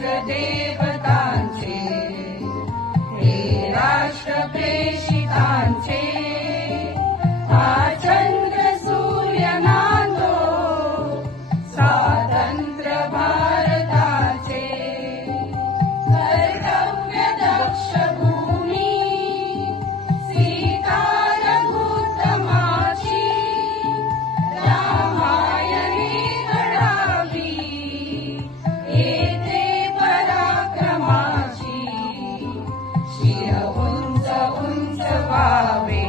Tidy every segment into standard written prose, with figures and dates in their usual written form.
राष्ट्रदेवतांचे हे राष्ट्रप्रेषितांचे हा चंद्र सूर्य नांदो स्वातंत्र्य भारताचे कर्तव्य दक्ष भूमी स्वीकार भूतमाची रामायणे घडावी येथे पराक्रमाची शिर उंच उंच व्हावे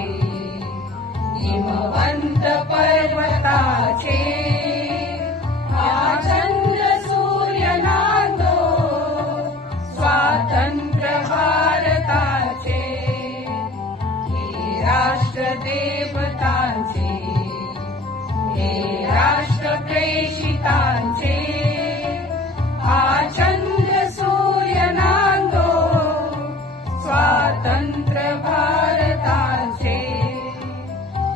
हिमवंत पर्वताचे हा चंद्र सूर्य नांदो स्वातंत्र्य भारताचे हे राष्ट्रदेवतांचे हे राष्ट्रप्रेषितांचे हा चंद्र सूर्य नांदो स्वातंत्र्य भारताचे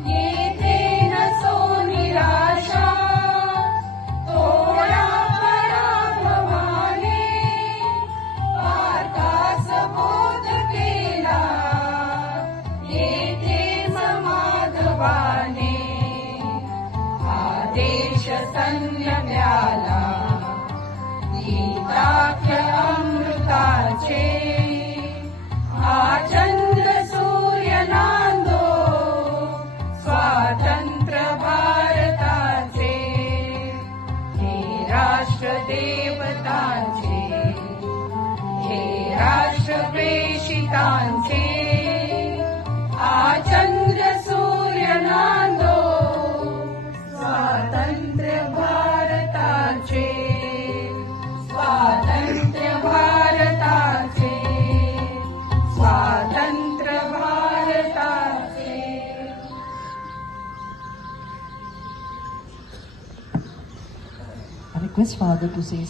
येथे नसो निराशा तोडा पराभवाने भारतास बोध केला येथे समाधवाने हा देश संयम्याला गीताख्य अमृताचे हा चंद्र सूर्य नांदो स्वातंत्र्य भारताचे हे राष्ट्रदेवतांचे हे राष्ट्रप्रेषितांचे हा चंद्र सूर्य नांदो स्वातंत्र्य भारताचे स्वातंत्र्य भारताचे स्वातंत्र्य भारताचे. I request Father to say